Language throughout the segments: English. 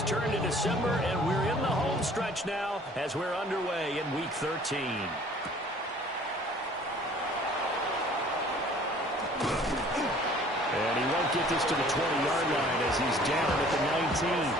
has turned to December, and we're in the home stretch now as we're underway in Week 13. And he won't get this to the 20-yard line as he's down at the 19.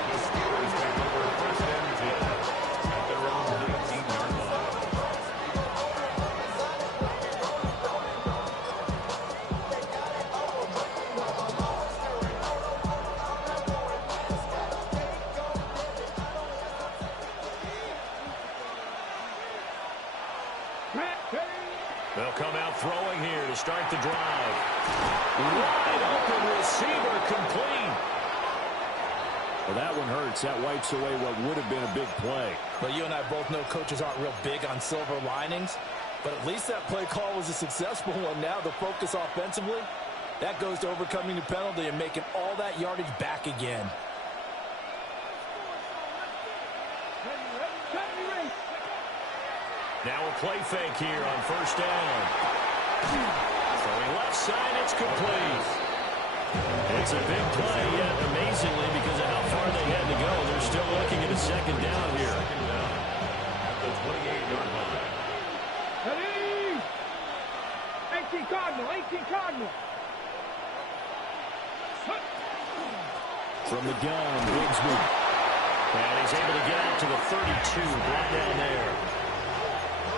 They'll come out throwing here to start the drive. Wide open receiver complete. Well, that one hurts. That wipes away what would have been a big play. Well, you and I both know coaches aren't real big on silver linings, but at least that play call was a successful one. Now the focus offensively, that goes to overcoming the penalty and making all that yardage back again. Now a play fake here on first down. Throwing left side, it's complete. It's a big play, yet amazingly, because of how far they had to go, they're still looking at a second down here. At the 28-yard line. Ready? 18 Cardinal, 18 Cardinal. From the gun, Bigsby. And he's able to get out to the 32, brought down there.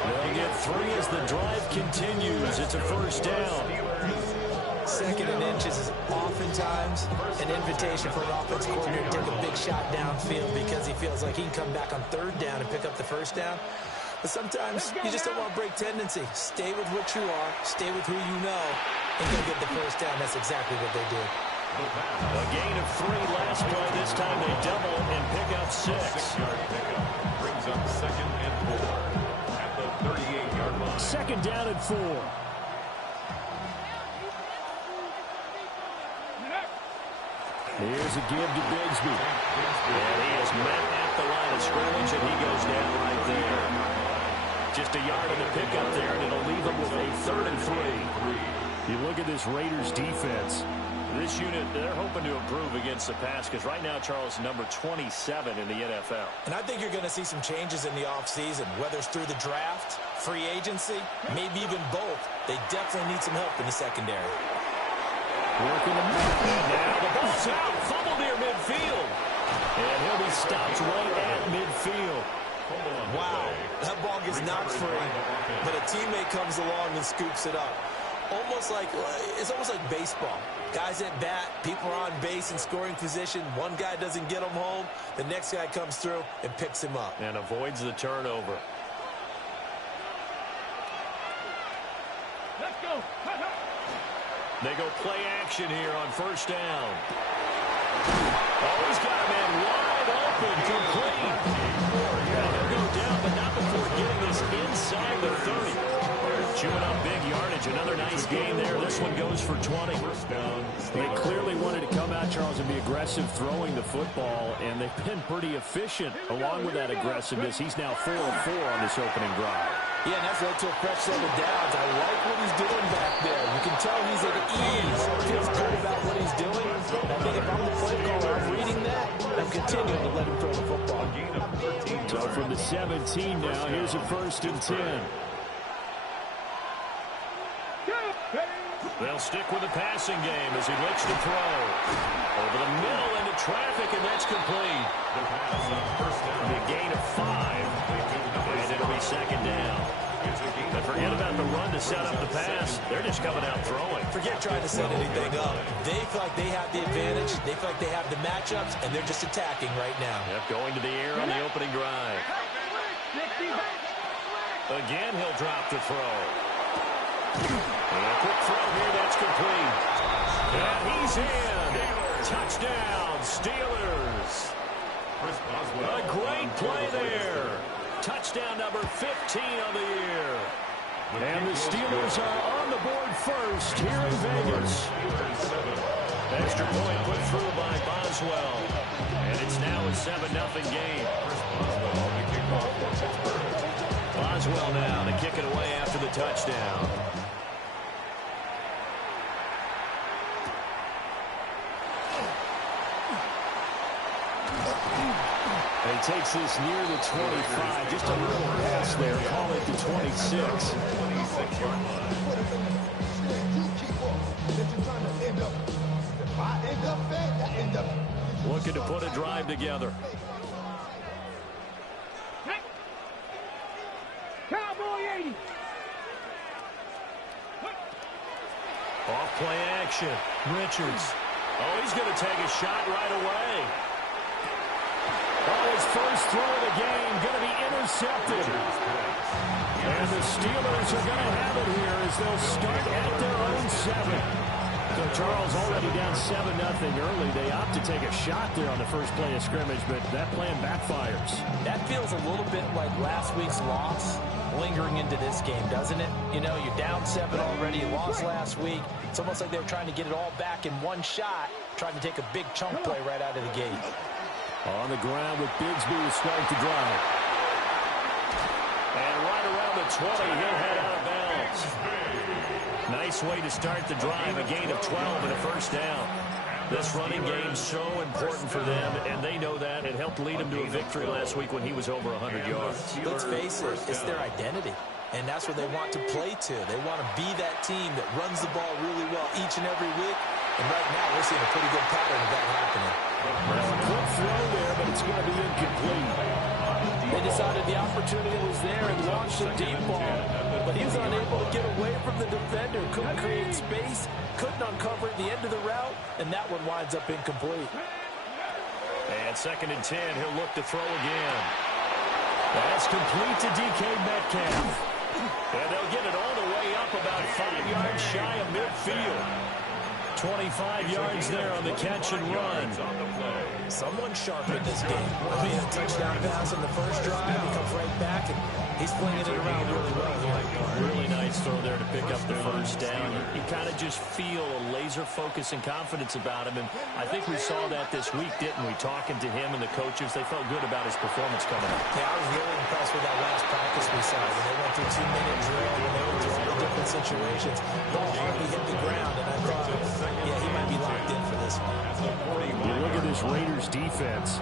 They'll get 3 as the drive continues. It's a first down. Second and inches is oftentimes an invitation for an offense coordinator to take a big shot downfield because he feels like he can come back on third down and pick up the first down. But sometimes you just don't want to break tendency. Stay with what you are, stay with who you know, and go get the first down. That's exactly what they did. A gain of 3 last play. This time they double and pick up 6. 6-yard pickup brings up 2nd and 4. 38-yard line. Second down and 4. Here's a give to Bigsby. And he is met at the line of scrimmage, and he goes down right there. Just a yard of the pickup there, and it'll leave him with a 3rd and 3. You look at this Raiders defense. This unit, they're hoping to improve against the pass because right now, Charles, number 27 in the NFL. And I think you're going to see some changes in the offseason, whether it's through the draft, free agency, maybe even both. They definitely need some help in the secondary. Working the middle. Now the ball's out. Fumble near midfield. And he'll be stopped right at midfield. Wow. That ball gets knocked free, but a teammate comes along and scoops it up. It's almost like baseball. Guys at bat, people are on base in scoring position. One guy doesn't get him home. The next guy comes through and picks him up. And avoids the turnover. Let's go. They go play action here on first down. Oh, he's got a man wide open, complete. Now they'll go down, but not before getting this inside the 30. Chewing up big yardage. Another nice game there. This one goes for 20. They clearly wanted to come out, Charles, and be aggressive throwing the football, and they've been pretty efficient along with that aggressiveness. He's now 4 of 4 on this opening drive. Yeah, and that's led to a fresh set of downs. I like what he's doing back there. You can tell he's at ease. Feels good about what he's doing. I think if I'm the play caller, I'm reading that. I'm continuing to let him throw the football. So from the 17 now, here's a 1st and 10. They'll stick with the passing game as he looks to throw. Over the middle into traffic, and that's complete. The gain of 5. And it'll be 2nd down. But forget about the run to set up the pass. They're just coming out throwing. Forget trying to set anything up. They feel like they have the advantage. They feel like they have the matchups, and they're just attacking right now. Yep, going to the air on the opening drive. Again, he'll drop the throw. And a quick throw here, that's complete. And he's in. Touchdown, Steelers. A great play there. Touchdown number 15 on the year. And the Steelers are on the board first here in Vegas. Extra point put through by Boswell. And it's now a 7-0 game. Boswell now to kick it away after the touchdown. And he takes this near the 25. Just a little pass there. Call it the 26. 26-yard line. Looking to put a drive together. Cowboy 80. Off play action. Richards. Oh, he's going to take a shot right away. Oh, his first throw of the game going to be intercepted. And the Steelers are going to have it here as they'll start at their own 7. So Charles already down 7-0 early. They opt to take a shot there on the first play of scrimmage, but that plan backfires. That feels a little bit like last week's loss lingering into this game, doesn't it? You know, you're down 7 already. You lost last week. It's almost like they were trying to get it all back in one shot, trying to take a big chunk play right out of the gate. On the ground with Bigsby to start the drive. And right around the 20, he'll head out of bounds. Nice way to start the drive, a gain of 12 and a first down. This running game's so important for them, and they know that. It helped lead them to a victory last week when he was over 100 yards. Let's face it, it's their identity, and that's what they want to play to. They want to be that team that runs the ball really well each and every week, and right now we're seeing a pretty good pattern of that happening. Well, a quick throw there, but it's going to be incomplete. They decided the opportunity was there and launched a deep ball, but he was unable to get away from the defender, couldn't create space, couldn't uncover at the end of the route, and that one winds up incomplete. And 2nd and 10, he'll look to throw again. That's complete to DK Metcalf. And they'll get it all the way up about 5 yards shy of midfield. 25 yards there on the catch and run. Someone sharp in this game. I mean, a touchdown pass on the first drive. He comes right back, and he's flinging it around really well here. Really nice throw there to pick up the first down. You kind of just feel a laser focus and confidence about him, and I think we saw that this week, didn't we? Talking to him and the coaches, they felt good about his performance coming up. Yeah, I was really impressed with that last practice we saw. When they went through 2-minute drill, when they went through all the different situations, ball hardly hit the ground, and I thought, yeah, he might be locked in for this one. You look at this Raiders defense.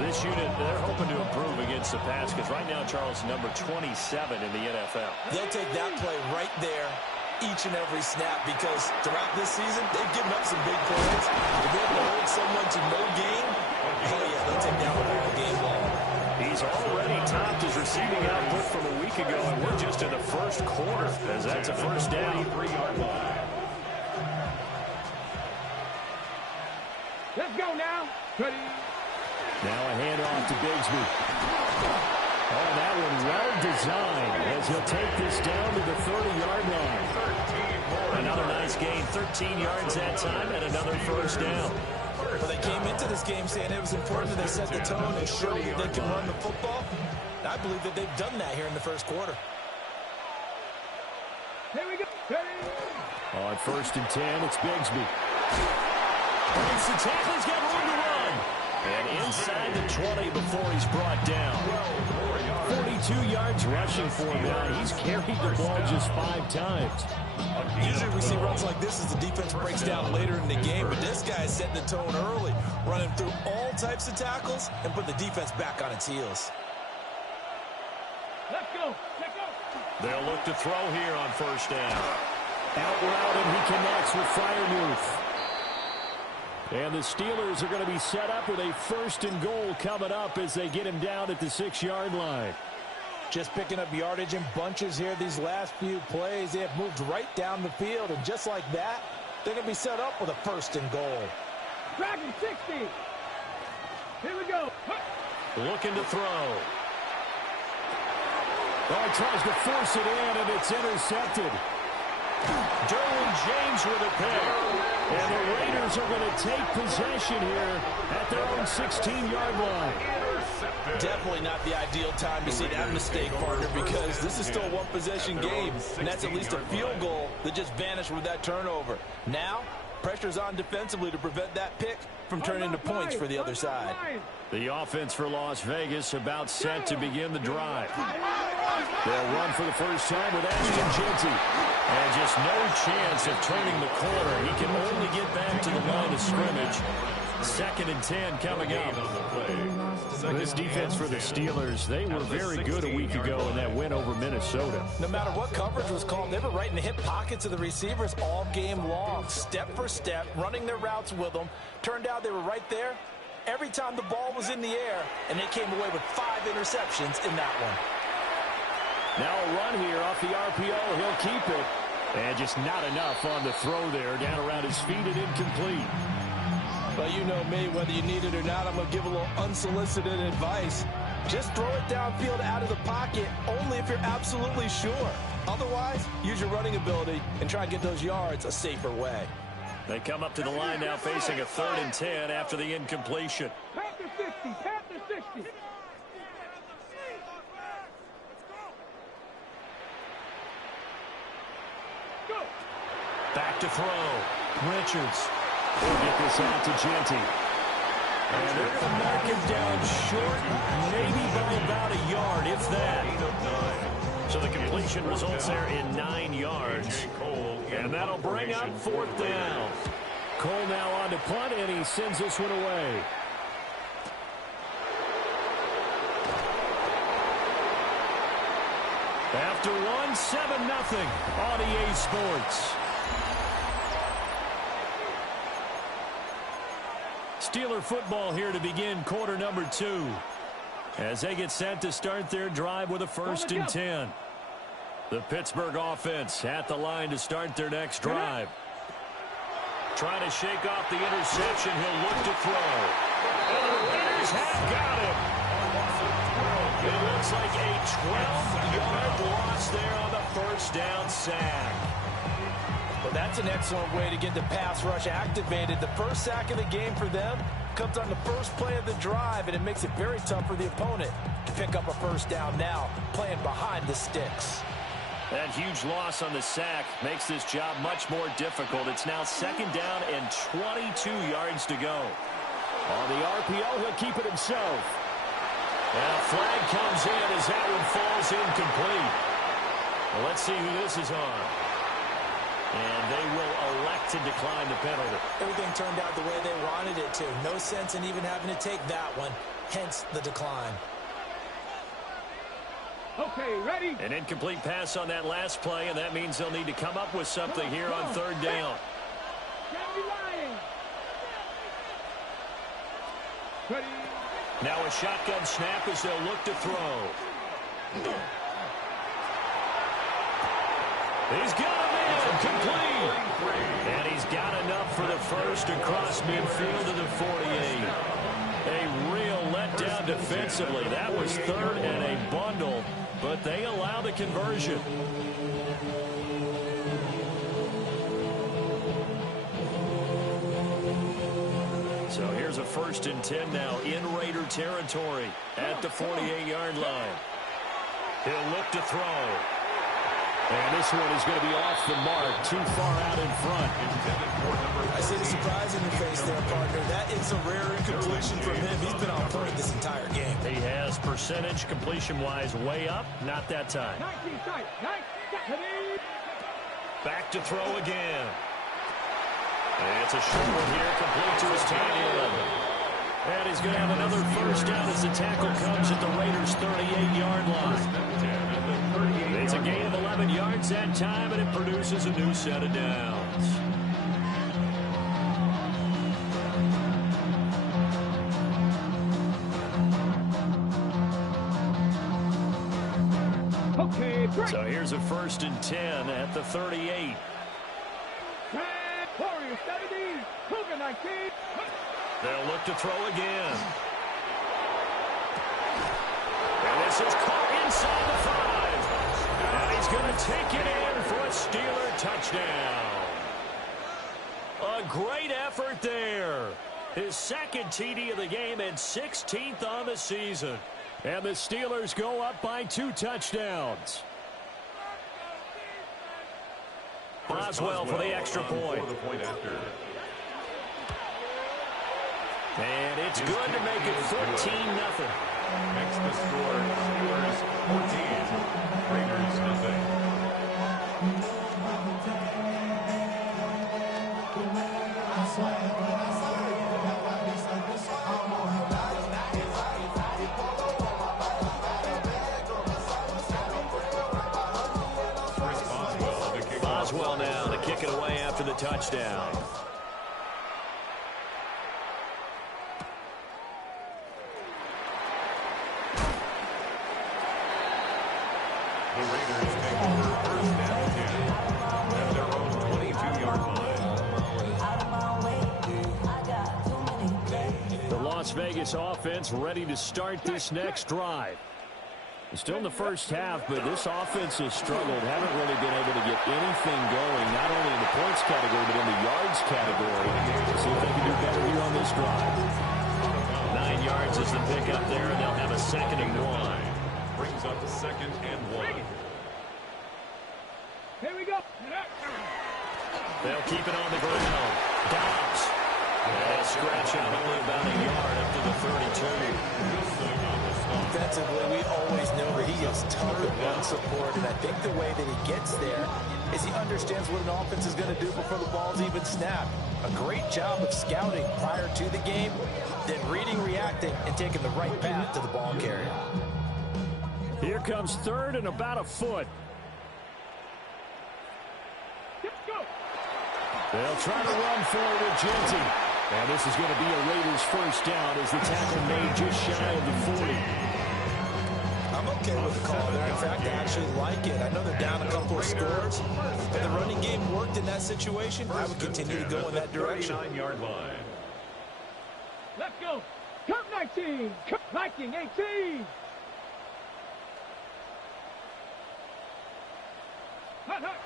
This unit, they're hoping to improve against the pass because right now, Charles, number 27 in the NFL. They'll take that play right there each and every snap because throughout this season, they've given up some big plays. If they have to hold someone to no gain, oh yeah, they'll take that one all game long. He's already topped his receiving output from a week ago, and we're just in the first quarter as that's a first down. 3-yard line. Let's go now. Ready. Now a handoff to Bigsby. Oh, that one well designed as he'll take this down to the 30-yard line. Another nice gain, 13 yards that time, and another first down. Well, they came into this game saying it was important that they set the tone and show that they can run the football. I believe that they've done that here in the first quarter. Here we go. Ready. On 1st and 10, it's Bigsby. Breaks the tackle, he's got room to run. And inside the 20 before he's brought down. 42 yards rushing for him now. He's carried the ball just 5 times. Usually we see runs like this as the defense breaks down later in the game, but this guy is setting the tone early, running through all types of tackles and put the defense back on its heels. Let's go. Let's go. They'll look to throw here on 1st down. Out route, and he connects with Freiermuth. And the Steelers are going to be set up with a 1st and goal coming up as they get him down at the 6-yard line. Just picking up yardage in bunches here these last few plays. They have moved right down the field, and just like that, they're going to be set up with a 1st and goal. Dragon 60. Here we go. Looking to throw. Oh, he tries to force it in, and it's intercepted. Derwin James with a pick. And the Raiders are going to take possession here at their own 16-yard line. Definitely not the ideal time to see that mistake, partner, because this is still a one-possession game, and that's at least a field goal that just vanished with that turnover. Now, pressure's on defensively to prevent that pick from turning into points for the other side. The offense for Las Vegas about set to begin the drive. They'll run for the first time with Ashton Jeanty. And just no chance of turning the corner. He can only get back to the line of scrimmage. 2nd and 10 coming up. This defense for the Steelers, they were very good a week ago in that win over Minnesota. No matter what coverage was called, they were right in the hip pockets of the receivers all game long, step for step, running their routes with them. Turned out they were right there every time the ball was in the air, and they came away with 5 interceptions in that one. Now a run here off the RPO. He'll keep it. And just not enough on the throw there. Down around his feet and incomplete. But you know me, whether you need it or not, I'm going to give a little unsolicited advice. Just throw it downfield out of the pocket, only if you're absolutely sure. Otherwise, use your running ability and try and get those yards a safer way. They come up to the line now facing a 3rd and 10 after the incompletion. Panther 60, Panther 60. Go. Back to throw. Richards will get this out to Genty. And they're going to mark him down short, maybe by about a yard, if that. So the completion results there in 9 yards. And that'll bring up 4th down. Cole now on to punt, and he sends this one away. After one, 7-0 on EA Sports. Steeler football here to begin quarter number 2. As they get set to start their drive with a 1st and 10. The Pittsburgh offense at the line to start their next drive. Trying to shake off the interception. He'll look to throw. And the Raiders have got him. It looks like a 12-yard loss there on the 1st down sack. Well, that's an excellent way to get the pass rush activated. The first sack of the game for them comes on the first play of the drive, and it makes it very tough for the opponent to pick up a 1st down now, playing behind the sticks. That huge loss on the sack makes this job much more difficult. It's now 2nd down and 22 yards to go. On the RPO, he'll keep it himself. And a flag comes in as that one falls incomplete. Well, let's see who this is on. And they will elect to decline the penalty. Everything turned out the way they wanted it to. No sense in even having to take that one, hence the decline. Okay, ready? An incomplete pass on that last play, and that means they'll need to come up with something here on 3rd down. Can't be lying. Ready? Now a shotgun snap as they'll look to throw. He's got him in, complete. And he's got enough for the 1st across midfield to the 48. A real letdown defensively. That was 3rd and a bundle, but they allow the conversion. So here's a 1st and 10 now in Raider territory at the 48-yard line. He'll look to throw. And this one is going to be off the mark, too far out in front. I see the surprise in your face there, partner. That is a rare incompletion from him. He's been on point this entire game. He has percentage completion-wise way up, not that time. 19 sight, 19. Back to throw again. And it's a short one here, complete to his tight end. And he's going to have another 1st down as the tackle comes at the Raiders' 38-yard line. It's a gain of 11 yards that time, and it produces a new set of downs. Okay, break. So here's a 1st and 10 at the 38. Warrior 70, Cougar 19. They'll look to throw again. And this is caught inside the 5. And he's going to take it in for a Steeler touchdown. A great effort there. His 2nd TD of the game and 16th on the season. And the Steelers go up by 2 touchdowns. Boswell for the extra point. And it's good to make it 14-0. Next to score, Steelers 14, Raiders 0. touchdown. The Raiders take over first and 10 at their own 22-yard line. The Las Vegas offense ready to start this next drive. Still in the first half, but this offense has struggled. Haven't really been able to get anything going, not only in the points category, but in the yards category. See if they can do better here on this drive. 9 yards is the pickup there, and they'll have a 2nd and 1. Brings up 2nd and 1. Here we go. They'll keep it on the ground. Dobbs. They'll scratch out only about a yard up to the 32. Defensively, we always know that he is tough and run support, and I think the way that he gets there is he understands what an offense is going to do before the ball's even snapped. A great job of scouting prior to the game, then reading, reacting, and taking the right path to the ball carrier. Here comes 3rd and about a foot. Let's go. They'll try to run forward with Genty. And this is going to be a Raiders first down as the tackle made just shy of the 40. I'm okay with the call there. In fact, I actually like it. I know they're down a couple of scores, but the running game worked in that situation. I would continue to go in that direction. 39-yard line. Let's go. Cup 19. Cup Viking 18. Hut, hut.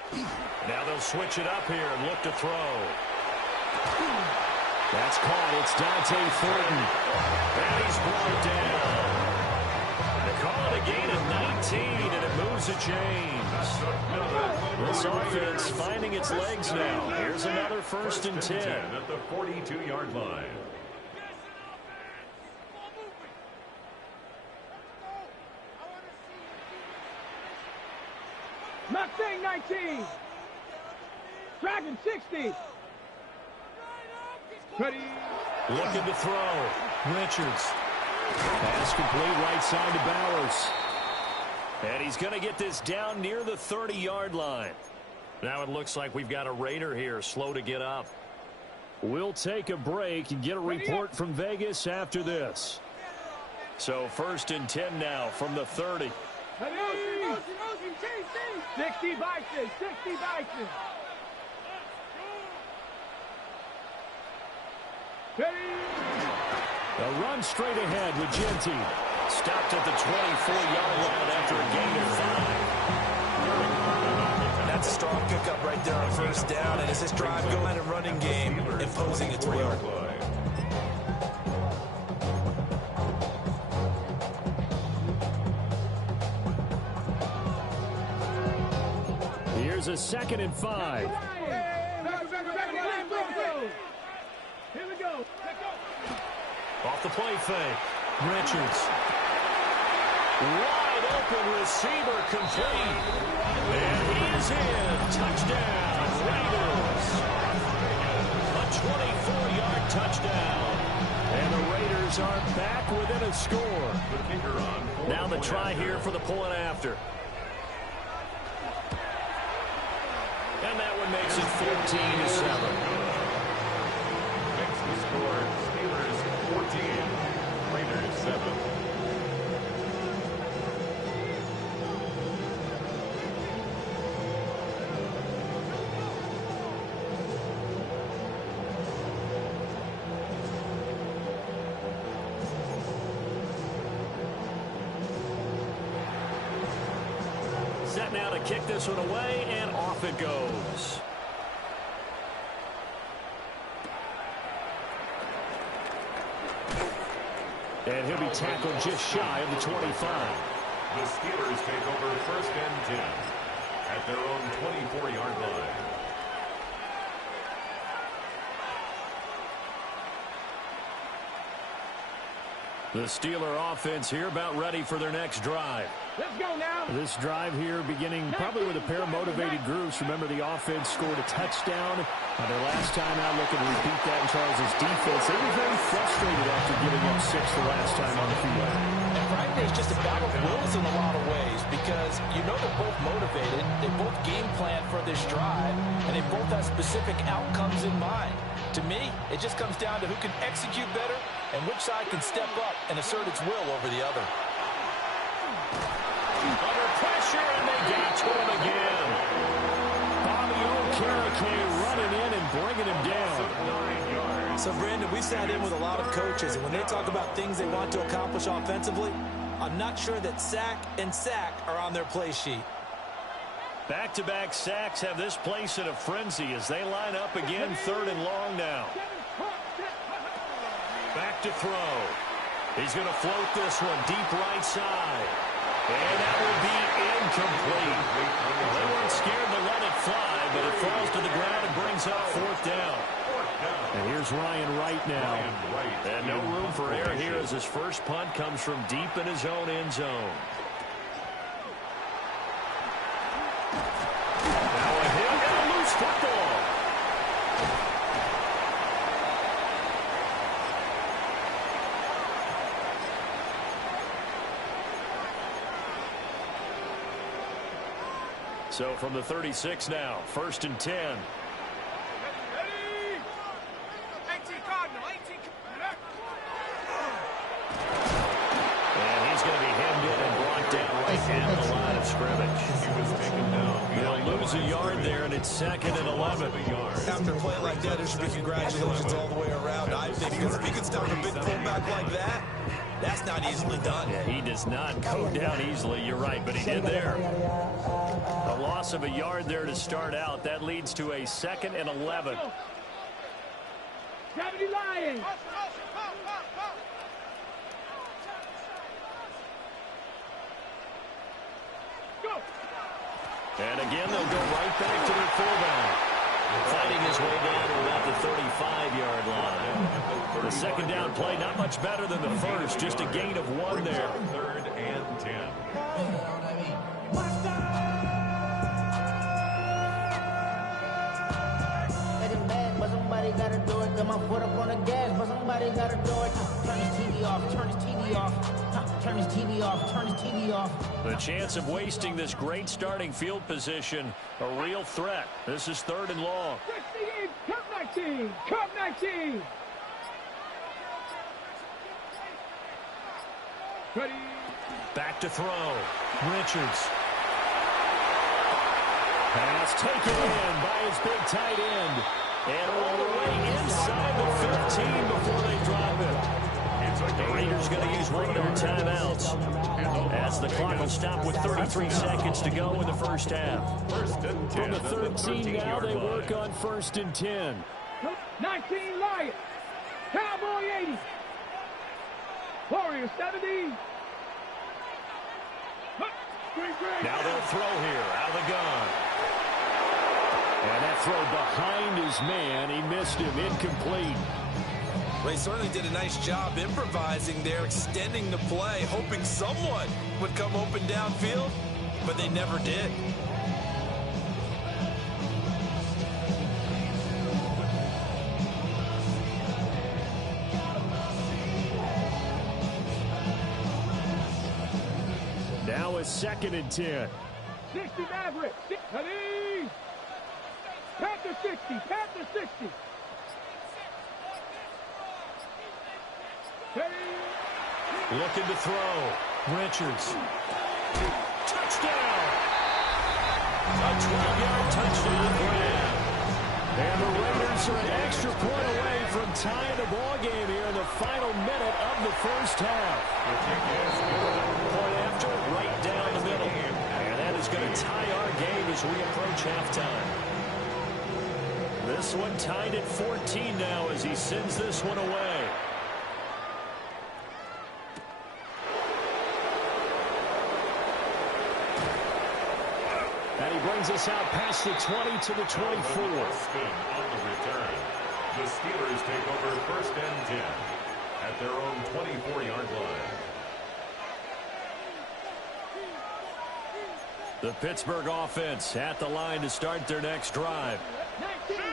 Now they'll switch it up here and look to throw. That's caught. It's Dante Thornton. And he's brought down. They call it a gain of 19, and it moves the chains. This offense finding its legs now. Here's another 1st and 10. At the 42-yard line. Mustang 19. Dragon 60. Ready. Looking to throw. Richards. Pass complete right side to Bowers. And he's going to get this down near the 30-yard line. Now it looks like we've got a Raider here, slow to get up. We'll take a break and get a report from Vegas after this. So 1st and 10 now from the 30. 60 Bison. 60 Bison. A run straight ahead with Genty. Stopped at the 24-yard line after a gain of 5. That's a strong pickup right there on 1st down, and as this drive goes in a running game, imposing its will. Here's a 2nd and 5. Here we go. Off the play fake. Richards. Wide open receiver complete. And he's in. Touchdown, Raiders. A 24-yard touchdown. And the Raiders are back within a score. Now the try here for the point after. And that one makes it 14-7. The score, Steelers 14, Raiders 7. Set now to kick this one away, and off it goes. And he'll be tackled just shy of the 25. The Steelers take over 1st and 10 at their own 24-yard line. The Steeler offense here about ready for their next drive. Let's go now. This drive here beginning probably with a pair of motivated groups. Remember, the offense scored a touchdown their last time out. Looking to repeat that in Charles' defense. They were very frustrated after giving up 6 the last time on the field. And frankly, it's just a battle of wills in a lot of ways because you know they're both motivated. They both game plan for this drive, and they both have specific outcomes in mind. To me, it just comes down to who can execute better and which side can step up and assert its will over the other. Under pressure, and they got to him again. Bobby Okereke running in and bringing him down. So, Brandon, we sat in with a lot of coaches, and when they talk about things they want to accomplish offensively, I'm not sure that sack and sack are on their play sheet. Back-to-back sacks have this place in a frenzy as they line up again, 3rd and long now. Back to throw. He's going to float this one deep right side. And that will be incomplete. They weren't scared to let it fly, but it falls to the ground and brings up 4th down. And here's Ryan Wright now. And no room for error here as his first punt comes from deep in his own end zone. Now a hit and a loose football. So from the 36 now, 1st and 10. Ready? 18 Cardinal, 18. And he's going to be hemmed in and brought down right at the line of scrimmage. He was taken down. They'll lose a yard there, and it's 2nd and 11. After a play like that, there should be congratulations all the way around, I think, because if he can stop a big pullback like that, that's not easily done. Yeah, he does not go down easily, you're right, but he did there. A loss of a yard there to start out. That leads to a 2nd and 11. Gravity Lions. Go. And again, they'll go right back to their fullback. Fighting his way down to about the 35-yard line. The 2nd down play, not much better than the first, just a gain of 1 there. 3rd and 10. But somebody gotta do it. Got my foot up on the gas, but somebody gotta do it. Turn his TV off, turn his TV off. Turn his TV off, turn his TV off. The chance of wasting this great starting field position, a real threat. This is 3rd and long. 68, Cup 19, Cup 19. Ready? Back to throw. Richards. Pass taken in by his big tight end. And all the way inside the 15 before they drop it. The Raiders going to use one of their timeouts as the clock will stop with 33 seconds to go in the first half. 1st and 10. From the 13 now, they work on 1st and 10. 19 Lions. Cowboy 80. Warrior 70. Now they'll throw here out of the gun. And that throw behind his man. He missed him. Incomplete. Well, he certainly did a nice job improvising there, extending the play, hoping someone would come open downfield, but they never did. Now a 2nd and 10. 60 Maverick. Ready? Panther 60, Panther 60. Looking to throw. Richards. Touchdown! A 12-yard touchdown grab. And the Raiders are an extra point away from tying the ball game here in the final minute of the first half. Point after, right down the middle. And that is going to tie our game as we approach halftime. This one tied at 14 now as he sends this one away. And he brings us out past the 20 to the 24. Spin on the return. The Steelers take over 1st and 10 at their own 24-yard line. The Pittsburgh offense at the line to start their next drive.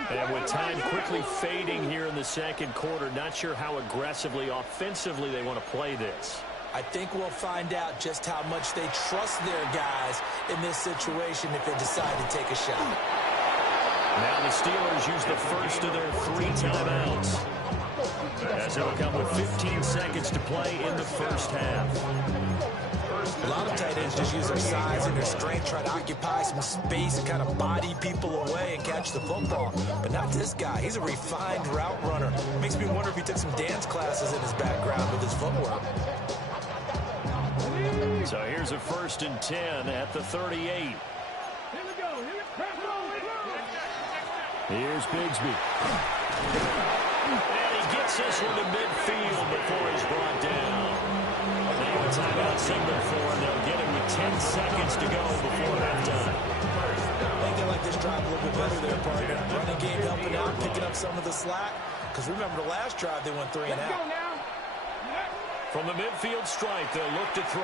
And with time quickly fading here in the second quarter, not sure how aggressively, offensively they want to play this. I think we'll find out just how much they trust their guys in this situation if they decide to take a shot. Now the Steelers use the first of their 3 timeouts, as it'll come with 15 seconds to play in the first half. A lot of tight ends just use their size and their strength, try to occupy some space and kind of body people away and catch the football. But not this guy. He's a refined route runner. Makes me wonder if he took some dance classes in his background with his footwork. So here's a 1st and 10 at the 38. Here we go. Here's Bigsby. And he gets this one to midfield before he's brought down. Now a timeout signal for him. They'll get him with 10 seconds to go before halftime. I think they like this drive a little bit better there, partner. Running game helping out, picking up some of the slack. Because remember the last drive they went 3 and out. From the midfield stripe, they'll look to throw.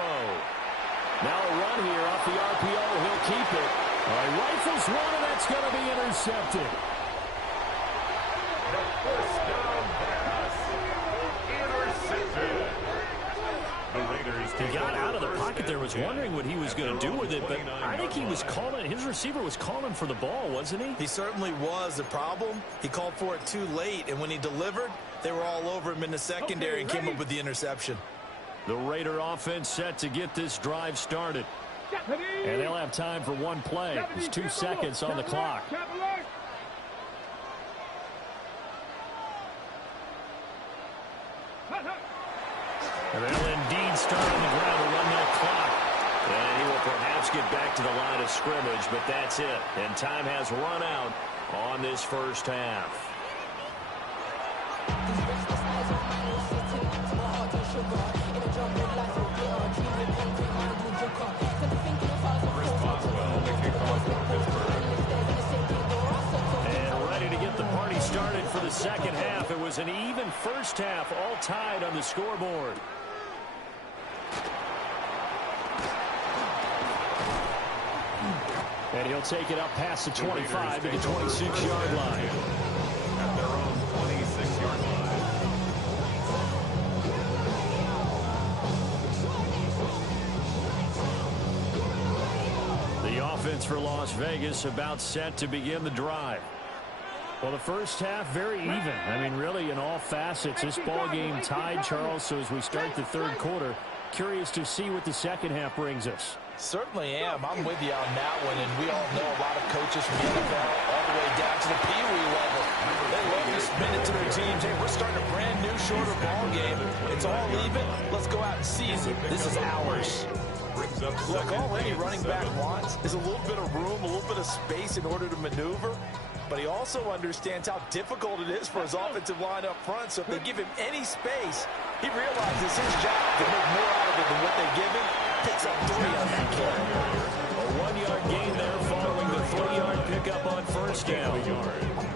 Now a run here off the RPO. He'll keep it. All right, rifles one, and that's going to be intercepted. The first down pass. Intercepted. The Raiders He got out of the pocket there, was wondering what he was going to do with it, but I think he was calling, his receiver was calling for the ball, wasn't he? He certainly was. The problem, he called for it too late, and when he delivered, they were all over him in the secondary and came up with the interception. The Raider offense set to get this drive started. And they'll have time for one play. There's 2 seconds on the clock. And they'll indeed start on the ground to run that clock. And he will perhaps get back to the line of scrimmage, but that's it. And time has run out on this first half. And ready to get the party started for the second half. It was an even first half, all tied on the scoreboard. And he'll take it up past the 25 to the 26-yard line. at their own 26-yard line. The offense for Las Vegas about set to begin the drive. Well, the first half, very even. I mean, really, in all facets, this ball game tied, Charles. So as we start the third quarter, curious to see what the second half brings us. Certainly am. I'm with you on that one, and we all know a lot of coaches from the NFL all the way down to the Pee Wee level. They love to spin it to their teams. Hey, we're starting a brand new, shorter ball game. It's all even. Let's go out and seize it. This is ours. Look, already running back wants is a little bit of room, a little bit of space in order to maneuver. But he also understands how difficult it is for his offensive line up front. So if they give him any space, he realizes his job to make more out of it than what they give him. Picks up 3 on that carry. A 1-yard gain there following the 3-yard pickup on first down. Well,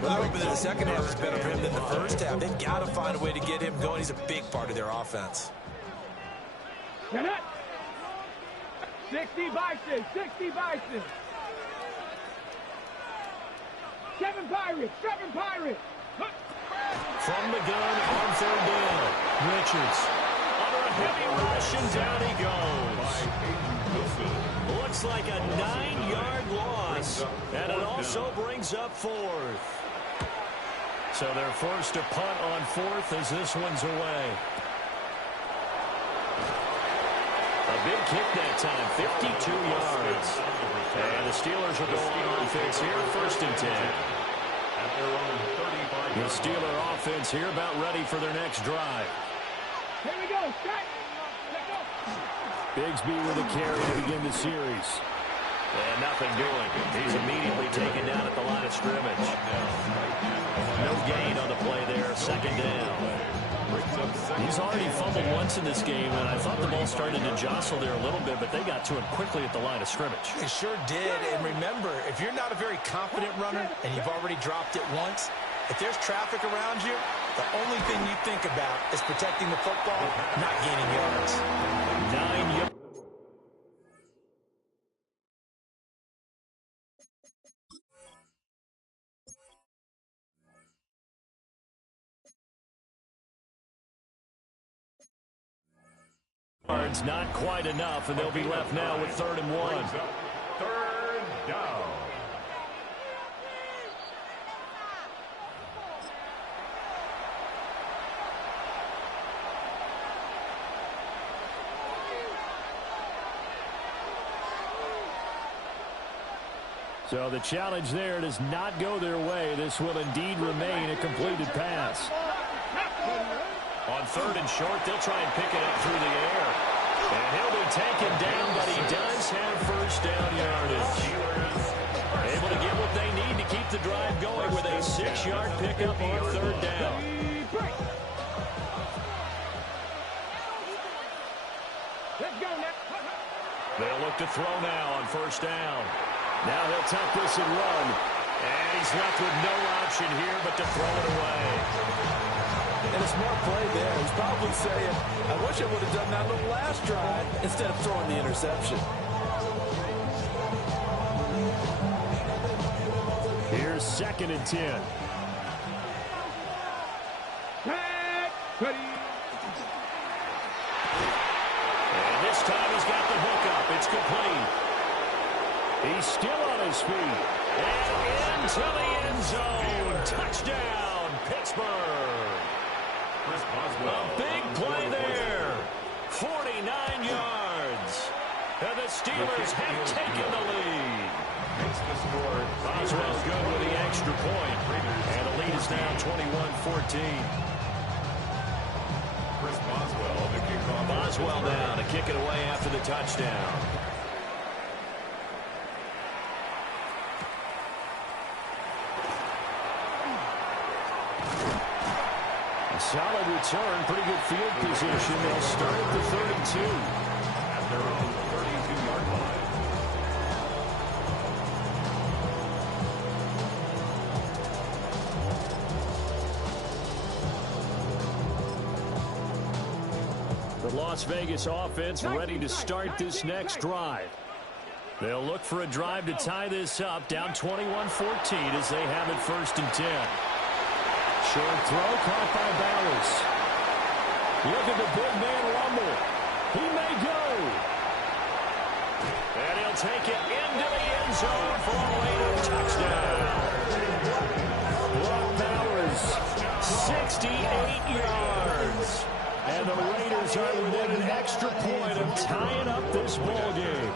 they're hoping that the second half is better for him than the first half. They've got to find a way to get him going. He's a big part of their offense. 60 Bison, 60 Bison. 7 Pirates, 7 Pirates. From the gun on third down. Richards under a heavy rush, and down he goes. Looks like a 9-yard loss, and it also brings up 4th. So they're forced to punt on 4th as this one's away. A big kick that time, 52 yards. And the Steelers will go on offense here, 1st and 10. At their own 35-yard The Steeler offense here about ready for their next drive. Here we go, strike. Let's go. Bigsby with a carry to begin the series. And nothing doing. He's immediately taken down at the line of scrimmage. No gain on the play there, 2nd down. He's already fumbled once in this game, and I thought the ball started to jostle there a little bit, but they got to him quickly at the line of scrimmage. They sure did, and remember, if you're not a very confident runner and you've already dropped it once, if there's traffic around you, the only thing you think about is protecting the football, not gaining yards. 9 yards. yards, not quite enough, and they'll be left now with 3rd and 1. Third down. So the challenge there does not go their way. This will indeed remain a completed pass. On 3rd and short, they'll try and pick it up through the air. And he'll be taken down, but he does have first down yardage. Able to get what they need to keep the drive going with a 6-yard pickup on 3rd down. Let's go now. They'll look to throw now on 1st down. Now he'll tuck this and run. And he's left with no option here but to throw it away. And a smart play there. He's probably saying, I wish I would have done that little last drive instead of throwing the interception. Here's 2nd and 10. And this time he's got the hook up. It's complete. He's still on his feet. And into the end zone. Touchdown, Pittsburgh. A big play there. 49 yards. And the Steelers have taken the lead. Boswell's good with the extra point. And the lead is now 21-14. Boswell now to kick it away after the touchdown. A solid return, pretty good field position. They'll start at the 32. At their own 32-yard line. The Las Vegas offense ready to start this next drive. They'll look for a drive to tie this up, down 21-14 as they have it 1st and 10. Short throw caught by Bowers. Look at the big man rumble. He may go. And he'll take it into the end zone for a later touchdown. Brock Bowers, 68 yards. And the Raiders are within an extra point of tying up this ball game.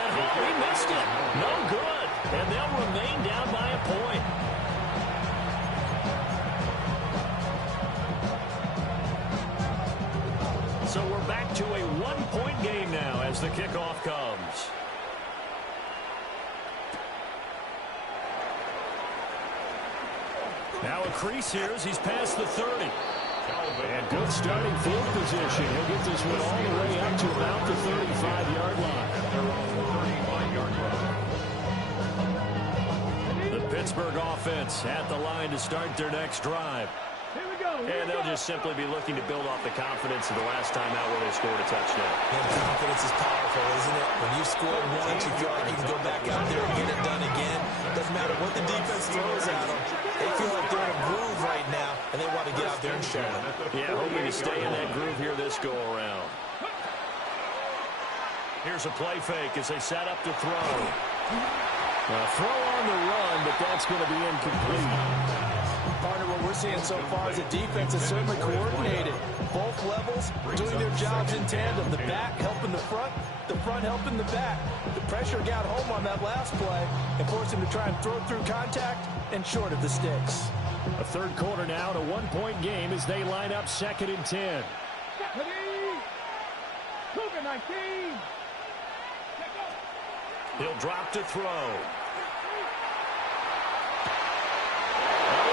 And he missed it. No good. And they'll remain down by a point. So we're back to a one-point game now as the kickoff comes. Now a crease here as he's past the 30. And good starting field position. He'll get this one all the way up to about the 35-yard line. The Pittsburgh offense at the line to start their next drive. Here we go. And they'll just simply be looking to build off the confidence of the last time out where they scored a touchdown. And confidence is powerful, isn't it? When you've scored once, you feel like you can go back out there and get it done again. Doesn't matter what the defense throws at them. They feel like they're in a groove right now, and they want to get out there and show them. Yeah, hoping to stay in that groove here this go-around. Here's a play fake as they set up to throw. Now, throw on the run, but that's going to be incomplete. Partner, what we're seeing so far is the defense is certainly coordinated. Both levels doing their jobs in tandem. The back helping the front helping the back. The pressure got home on that last play and forced him to try and throw through contact and short of the sticks. A third quarter now, and a one-point game as they line up 2nd and 10. Cougar 19. He'll drop to throw.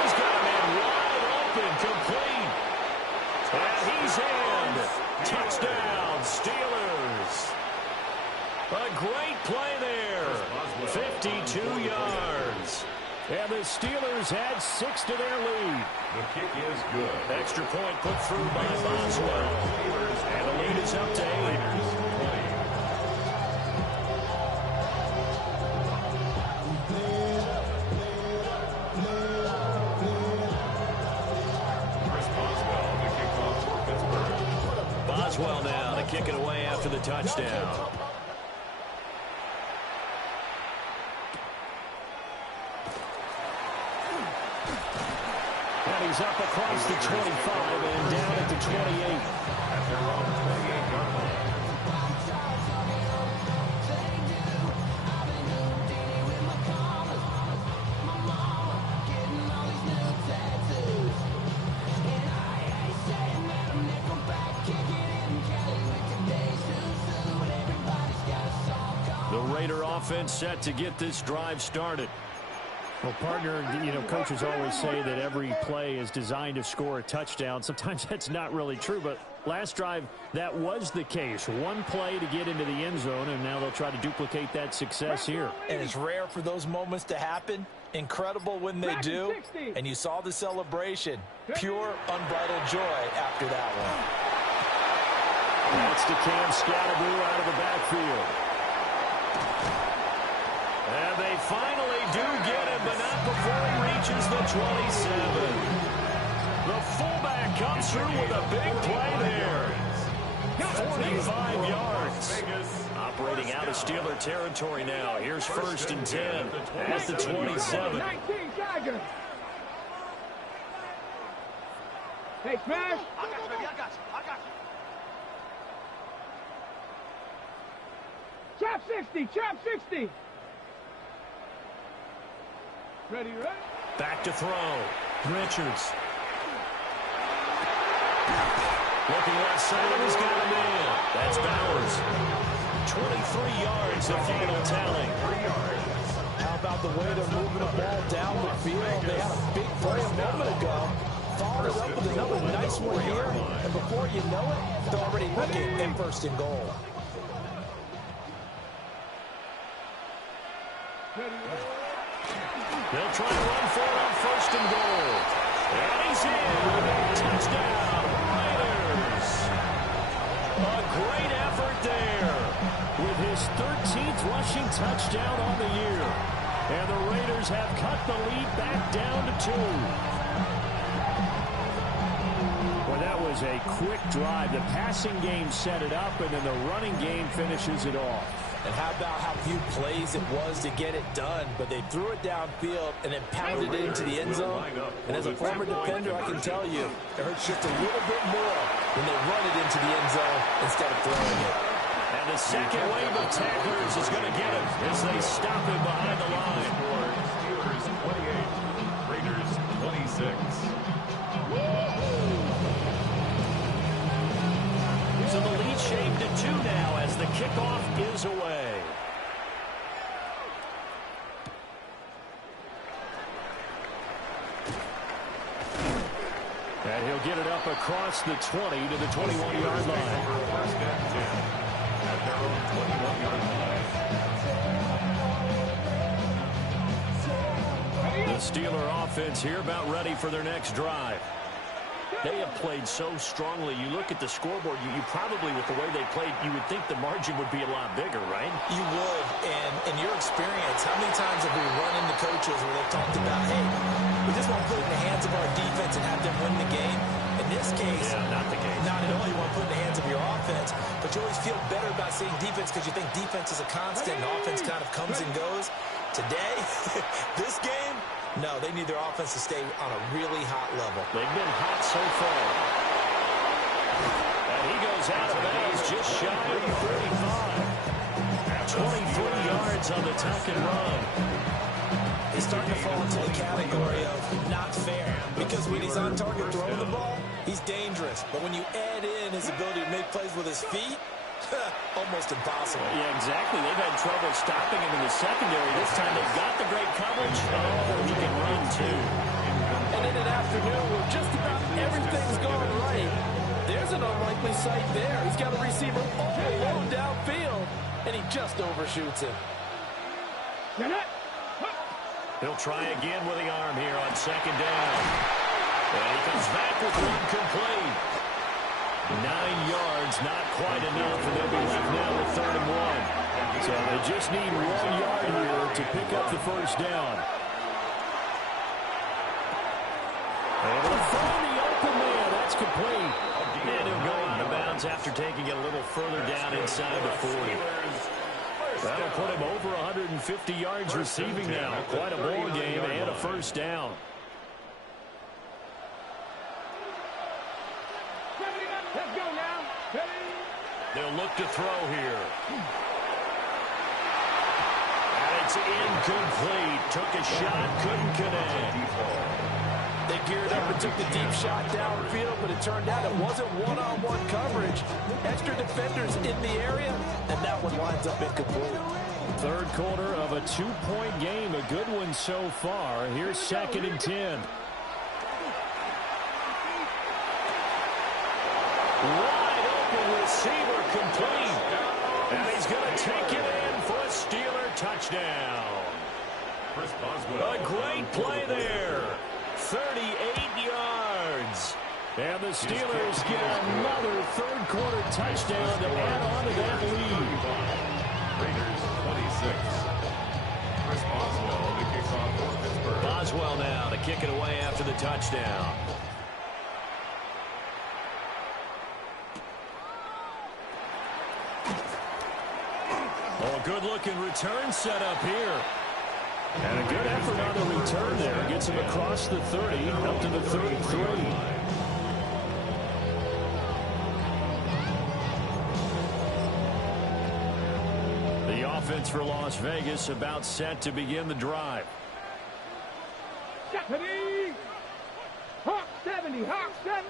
He's got a man wide open, complete. And he's in. Touchdown, Steelers. A great play there. 52 yards. And the Steelers add 6 to their lead. The kick is good. Extra point put through by Boswell. And the lead is up to 8. for the touchdown. And he's up across the 25 and down at the 28. At their own 28-yard line. The Raider offense set to get this drive started. Well, partner, coaches always say that every play is designed to score a touchdown. Sometimes that's not really true, but last drive, that was the case. One play to get into the end zone, and now they'll try to duplicate that success here. And it's rare for those moments to happen. Incredible when they do. And you saw the celebration. Pure, unbridled joy after that one. That's to Cam Scatterboo out of the backfield. And they finally do get him, but not before he reaches the 27. The fullback comes through with a big play there. 45 yards. Operating out of Steeler territory now. Here's 1st and 10 at the 27. 19 Tigers. Hey, Smash. I got you, baby. I got you. Chop 60. Chop 60. Ready? Back to throw. Richards. Looking left side, he's got a man. That's Bowers. 23 yards, the final tally. 3 yards. How about the way they're moving the ball down the field? They had a big play a moment ago. Followed it up with another nice one here. And before you know it, they're already looking at 1st and goal. They'll try to run for it on 1st and goal. And he's in. Touchdown, Raiders. A great effort there. With his 13th rushing touchdown on the year. And the Raiders have cut the lead back down to 2. Well, that was a quick drive. The passing game set it up, and then the running game finishes it off. And how about how few plays it was to get it done, but they threw it downfield and then pounded it into the end zone. And as a former defender, I can tell you, it hurts just a little bit more when they run it into the end zone instead of throwing it. And the second wave of tacklers is going to get him as they stop him behind the line. Steelers 28, Raiders 26. So the lead shaved to 2 now as the kickoff is away. And he'll get it up across the 20 to the 21-yard line. 1st and 10 at their own 21-yard line. The Steeler offense here about ready for their next drive. They have played so strongly. You look at the scoreboard, you probably, with the way they played, you would think the margin would be a lot bigger, right? You would. And in your experience, how many times have we run into coaches where they've talked about, hey, we just want to put it in the hands of our defense and have them win the game? In this case, not the case. Not at all. You want to put it in the hands of your offense, but you always feel better about saying defense because you think defense is a constant and offense kind of comes and goes. Today, this game, no, they need their offense to stay on a really hot level. They've been hot so far. And he goes out of bounds just shy of the 35. 23 yards on the tuck and run. He's starting to fall into the category of not fair because when he's on target throwing the ball, he's dangerous. But when you add in his ability to make plays with his feet, almost impossible. Yeah, exactly. They've had trouble stopping him in the secondary. This time they've got the great coverage. Oh, he can run, too. And in an afternoon where just about everything's going right, there's an unlikely sight there. He's got a receiver all alone downfield, and he just overshoots him. He'll try again with the arm here on 2nd down. And he comes back with one complete. 9 yards, not quite enough, and they'll be left now with 3rd and 1. So they just need 1 yard here to pick up the 1st down. Able to find the open man. That's complete. And he'll go out of bounds downs after taking it a little further down inside the 40. That'll put him over 150 yards receiving now. Quite a ball game and a first down. Let's go now. They'll look to throw here. And it's incomplete. Took a shot, couldn't connect. They geared up and took the deep shot downfield, but it turned out it wasn't one-on-one coverage. Extra defenders in the area, and that one winds up incomplete. Third quarter of a 2-point game. A good one so far. Here's 2nd and 10. Wide open receiver complete. And he's going to take it in for a Steeler touchdown. A great play there. 38 yards. And the Steelers get another third-quarter touchdown to add on to that lead. Raiders 26. Chris Boswell, the kickoff for Pittsburgh. Boswell now to kick it away after the touchdown. Oh, good-looking return set up here. And a good effort on the return there. Gets him across the 30, up to the 33. The offense for Las Vegas about set to begin the drive. 70. Hawk 70. Hawk 70.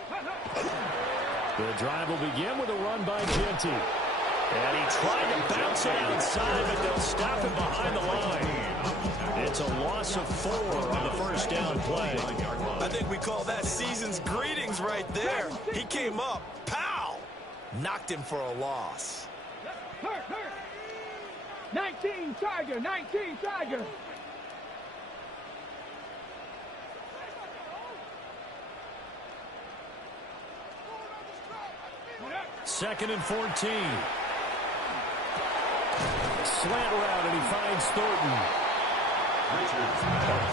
The drive will begin with a run by Genty. And he tried to bounce it outside, but they'll stop him behind the line. It's a loss of 4 on the first down play. I think we call that season's greetings right there. He came up, pow! Knocked him for a loss. Hurt. 19 Tiger. 19 Tiger. Second and 14. Slant route, and he finds Thornton. A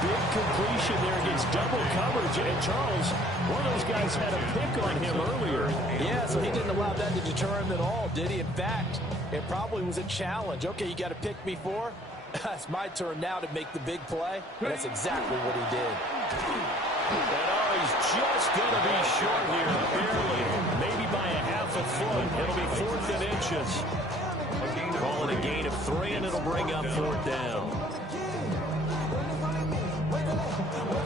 big completion there against double coverage. And Charles, one of those guys had a pick on him earlier. Yeah, so he didn't allow that to deter him at all, did he? In fact, it probably was a challenge. Okay, you got to pick me 4. It's my turn now to make the big play. And that's exactly what he did. And he's just going to be short here, barely. Maybe by a half a foot. It'll be 4th and inches. Call it a gain of 3, and it'll bring up 4th down.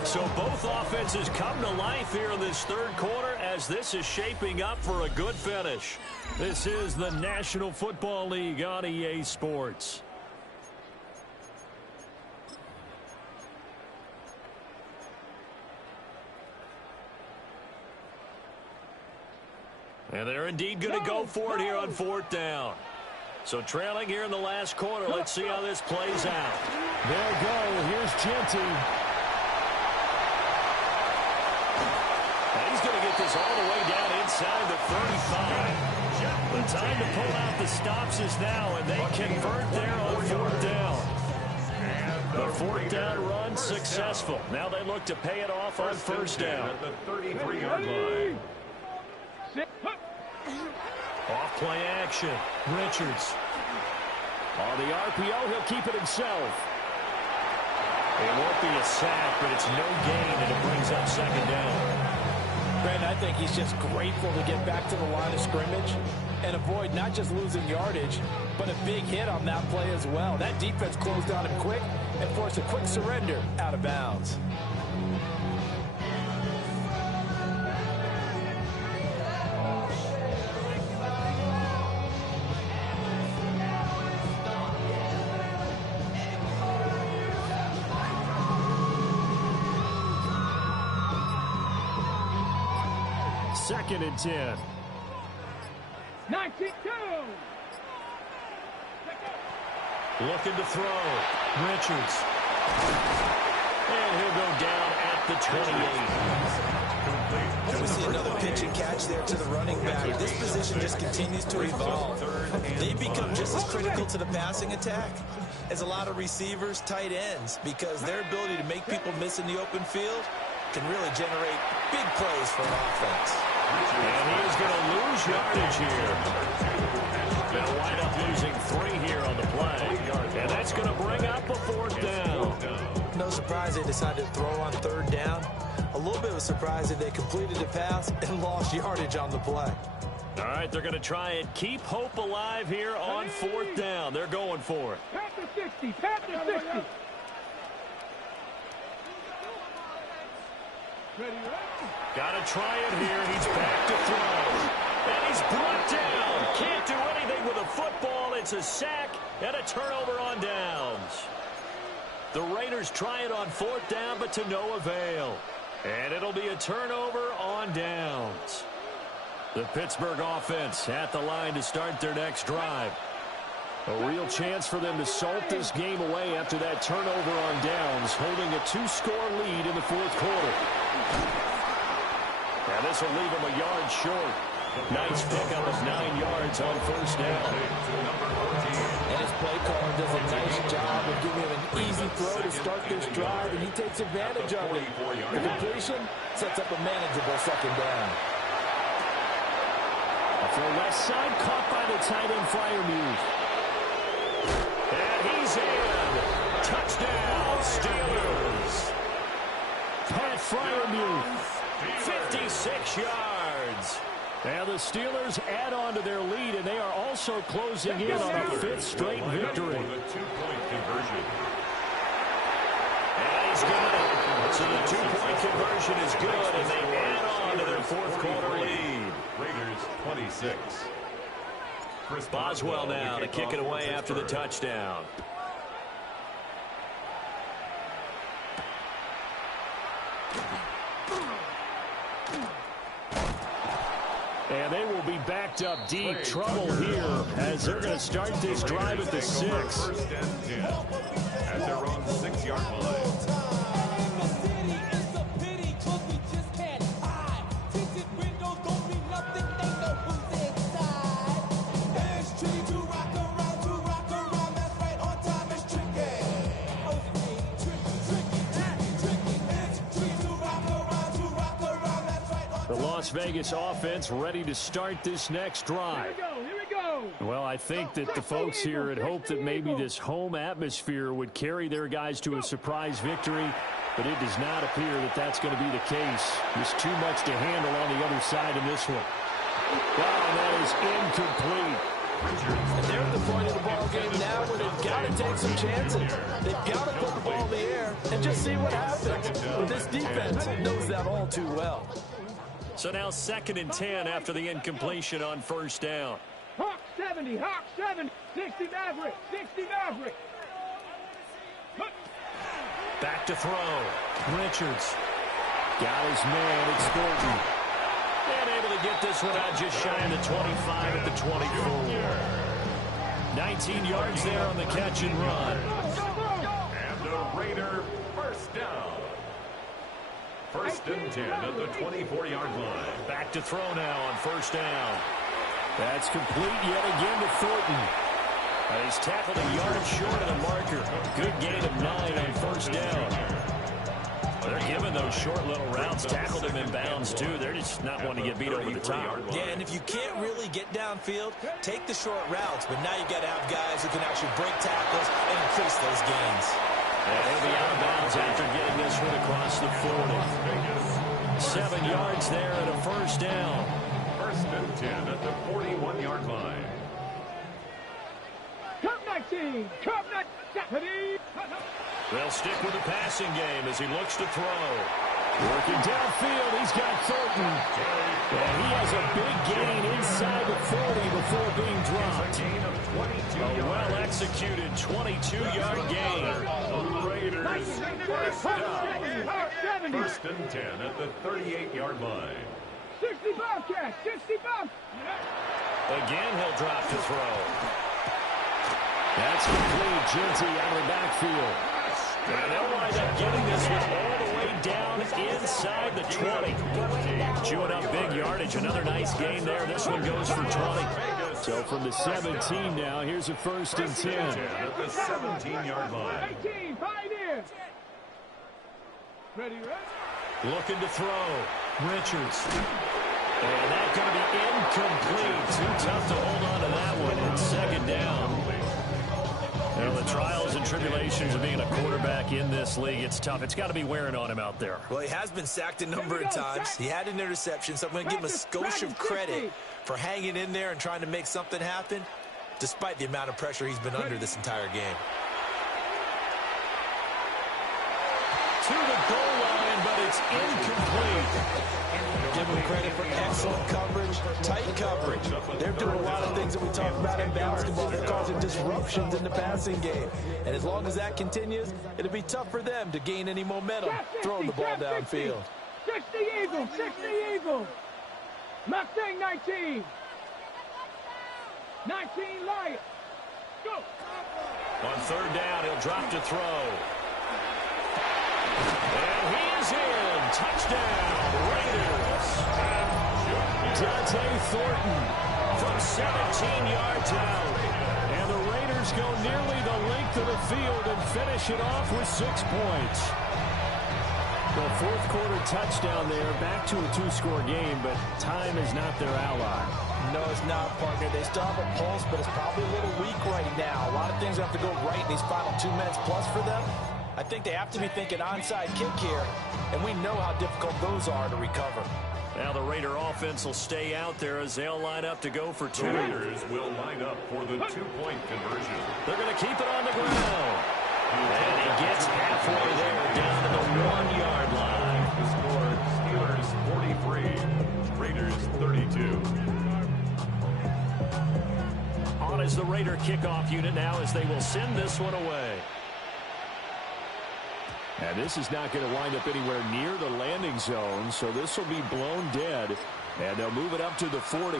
So both offenses come to life here in this third quarter as this is shaping up for a good finish. This is the National Football League on EA Sports. And they're indeed going to go for it here on 4th down. So trailing here in the last quarter. Let's see how this plays out. There go. Here's Genty. And he's going to get this all the way down inside the 35. The time to pull out the stops is now, and they convert there on 4th down. The 4th down run successful. Now they look to pay it off on 1st down. At the 33-yard line. Off play action. Richards. On the RPO, he'll keep it himself. It won't be a sack, but it's no gain, and it brings up 2nd down. Brandon, I think he's just grateful to get back to the line of scrimmage and avoid not just losing yardage, but a big hit on that play as well. That defense closed on him quick and forced a quick surrender out of bounds. Second and 10. 19-2. Looking to throw. Richards. And he'll go down at the 28. We see another pitch and catch there to the running back. This position just continues to evolve. They become just as critical to the passing attack as a lot of receivers, tight ends, because their ability to make people miss in the open field can really generate big plays for an offense. And he is going to lose yardage here. They'll wind up losing 3 here on the play. And that's going to bring up a 4th down. No surprise they decided to throw on 3rd down. A little bit of a surprise that they completed the pass and lost yardage on the play. All right, they're going to try and keep hope alive here on 4th down. They're going for it. Pat the 60. Pat the 60. Got to try it here. He's back to throw. And he's brought down. Can't do anything with a football. It's a sack and a turnover on downs. The Raiders try it on 4th down, but to no avail. And it'll be a turnover on downs. The Pittsburgh offense at the line to start their next drive. A real chance for them to salt this game away after that turnover on downs, holding a 2-score lead in the 4th quarter. Now this will leave them a yard short. Nice pickup of 9 yards on 1st down. And his play caller does a nice job of giving him an easy throw to start this drive, and he takes advantage of it. The completion sets up a manageable 2nd down. Throw left side, caught by the tight end Freiermuth. And he's in. Touchdown, Steelers. Pat Freiermuth. 56 yards. And the Steelers add on to their lead, and they are also closing in on a 5th straight victory. The 2-point conversion. And he's got it. So the 2-point conversion is good, and they add on to their 4th quarter lead. Raiders 26. Boswell now to kick it away after the touchdown. And they will be backed up deep. Trouble here as they're going to start this drive at the 6. 1st and 10 at their own 6-yard line. Las Vegas offense ready to start this next drive. Here we go. Well, I think that the folks here had hoped that maybe this home atmosphere would carry their guys to a surprise victory, but it does not appear that that's going to be the case. There's too much to handle on the other side in this one. Wow, that is incomplete. And they're at the point of the ball game now where they've got to take some chances. They've got to put the ball in the air and just see what happens. But this defense knows that all too well. So now 2nd and 10 after the incompletion on 1st down. Hawk 70, Hawk 70, 60 Maverick, 60 Maverick. Back to throw. Richards. Got his man, it's Thornton. And able to get this one out just shy of the 25 at the 24. 19 yards there on the catch and run. And the Raider 1st down. 1st and 10 at the 24-yard line. Back to throw now on 1st down. That's complete yet again to Thornton. He's tackled a yard short of the marker. Good gain of 9 on 1st down. They're giving those short little routes. Tackled him in bounds, too. They're just not wanting to get beat over the top. Yeah, and if you can't really get downfield, take the short routes. But now you've got to have guys who can actually break tackles and increase those gains. And he'll be out of bounds after getting this one across the 40. 7 yards there at a 1st down. 1st and 10 at the 41-yard line. Cup 19, Cup 19. They'll stick with the passing game as he looks to throw. Working downfield, he's got Thornton. And he has a big gain inside the 40 before being dropped. A well-executed 22-yard gain. Raiders 1st down. 1st and 10 at the 38-yard line. 60 Bobcats, 60 Bobcats. Again, he'll drop to throw. That's complete. Jinty out of the backfield. And they'll wind up getting this one all the way down inside the 20. Chewing up big yardage. Another nice gain there. This one goes for 20. So from the 17 now, here's a 1st and 10. At the 17-yard line. 18, Pioneers. Ready, ready? Looking to throw. Richards. And that's going to be incomplete. Too tough to hold on to that one. It's second down. Well, the trials and tribulations of being a quarterback in this league, it's tough. It's got to be wearing on him out there. Well, he has been sacked a number of times. He had an interception, so I'm going to give him a skosh of credit for hanging in there and trying to make something happen, despite the amount of pressure he's been under this entire game. To the goal line, but it's incomplete. Give them credit for excellent coverage, tight coverage. They're doing a lot of things that we talk about in basketball. They're causing disruptions in the passing game. And as long as that continues, it'll be tough for them to gain any momentum throwing the ball downfield. 60 Eagles, 60 Eagles. Mustang 19. 19 Lions. Go. On third down, he'll drop to throw. And he is in. Touchdown, Raiders. Dante Thornton From 17 yards out. And the Raiders go nearly the length of the field and finish it off with 6 points. The fourth quarter touchdown there, back to a two-score game, but time is not their ally. No, it's not, partner. They still have a pulse, but it's probably a little weak right now. A lot of things have to go right in these final 2 minutes plus for them. I think they have to be thinking onside kick here, and we know how difficult those are to recover. Now the Raider offense will stay out there as they'll line up to go for two. The Raiders will line up for the two-point conversion. They're going to keep it on the ground. And he gets halfway there down to the 1 yard line. The score, Steelers 43, Raiders 32. On is the Raider kickoff unit now as they will send this one away. And this is not going to wind up anywhere near the landing zone, so this will be blown dead, and they'll move it up to the 40.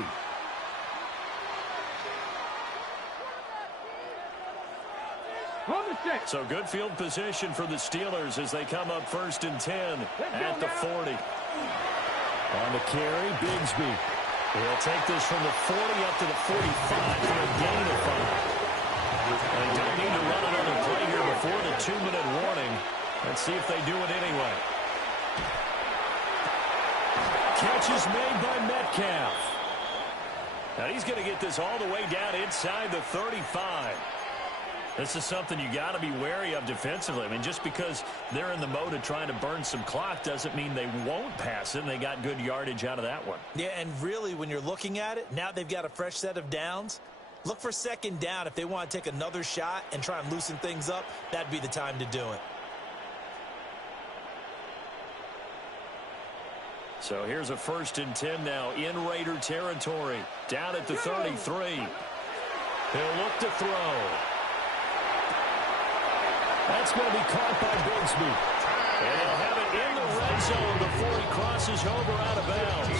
So good field position for the Steelers as they come up 1st and 10 at the 40. On the carry, Bigsby. He'll take this from the 40 up to the 45 for a gain of 5. They don't need to run another play here before the 2-minute warning. Let's see if they do it anyway. Catch is made by Metcalf. Now he's going to get this all the way down inside the 35. This is something you got to be wary of defensively. I mean, just because they're in the mode of trying to burn some clock doesn't mean they won't pass it. And they got good yardage out of that one. Yeah, and really, when you're looking at it, now they've got a fresh set of downs. Look for 2nd down. If they want to take another shot and try and loosen things up, that'd be the time to do it. So here's a 1st and 10 now in Raider territory. Down at the 33. He'll look to throw. That's going to be caught by Bigsby. And he'll have it in the red zone before he crosses over out of bounds.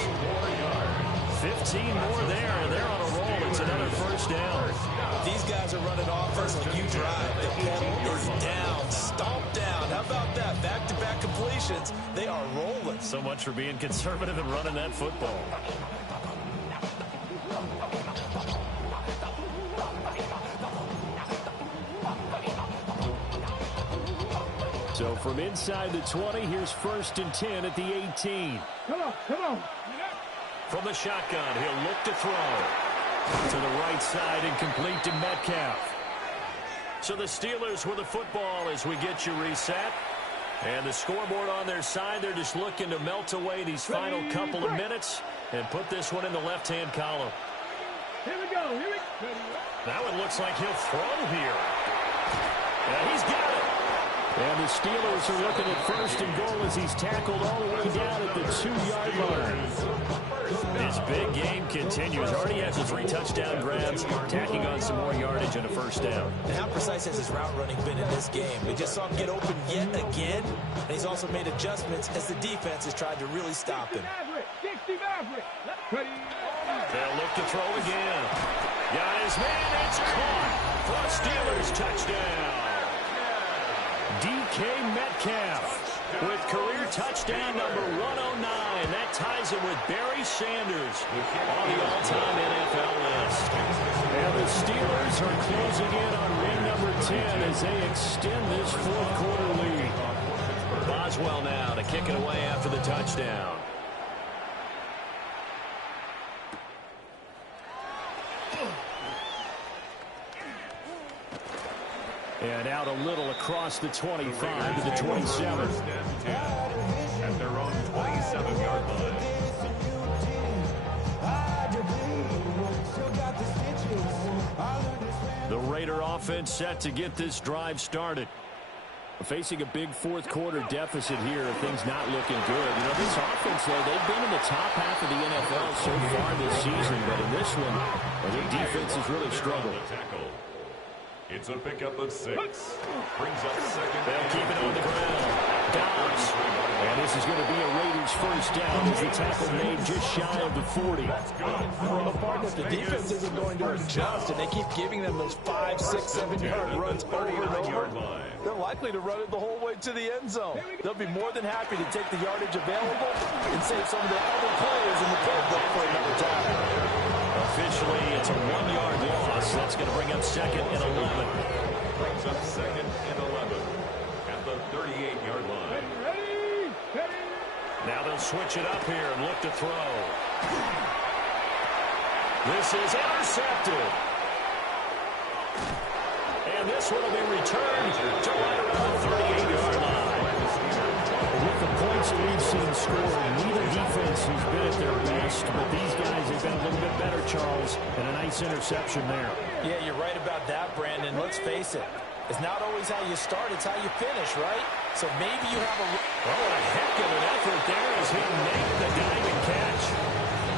15 more there, and they're on a roll. It's another 1st down. These guys are running offense like you drive. The pedal is down, stomped down. How about that? Back-to-back completions. They are rolling. So much for being conservative and running that football. So from inside the 20, here's 1st and 10 at the 18. Come on, come on. From the shotgun, he'll look to throw. To the right side and complete to Metcalf. So the Steelers with the football as we get you reset. And the scoreboard on their side, they're just looking to melt away these final couple of minutes and put this one in the left-hand column. Here we go, here we go. Now it looks like he'll throw here. Yeah, he's got it. And the Steelers are looking at 1st and goal as he's tackled all the way down at the 2-yard line. This big game continues. Already has his 3 touchdown grabs, tacking on some more yardage and a 1st down. And how precise has his route running been in this game? We just saw him get open yet again, and he's also made adjustments as the defense has tried to really stop him. 60 Maverick. They'll look to throw again. Got his man. It's caught for a Steelers touchdown. DK Metcalf with career touchdown number 109. That ties him with Barry Sanders on the all-time NFL list. And the Steelers are closing in on win number 10 as they extend this fourth quarter lead. Boswell now to kick it away after the touchdown. And out a little across the 25 to the 27. First and 10 at their own 27-yard line. The Raider offense set to get this drive started. Facing a big fourth quarter deficit here, things not looking good. You know, this offense, though, they've been in the top half of the NFL so far this season, but in this one, their defense has really struggled. It's a pickup of 6. Brings up second. They'll keep it on the ground. Dobbs. And this is going to be a Raiders first down as the tackle made just shy of the 40. Well, the part that the defense isn't going to adjust, and they keep giving them those 5, 6, 7-yard runs over and over, they're likely to run it the whole way to the end zone. They'll be more than happy to take the yardage available and save some of the other players in the playbook for another time. Officially, it's a 1-yard loss. That's going to bring up second and 11. Brings up second and 11 at the 38-yard line. Now they'll switch it up here and look to throw. This is intercepted. And this one will be returned to right around the 38-yard line. With the points that we've seen scored, neither defense has been at their best, but these guys have been a little bit better, Charles, and a nice interception there. Yeah, you're right about that, Brandon. Let's face it. It's not always how you start, it's how you finish, right? So maybe you have a... Oh, a heck of an effort there as he made the diving catch.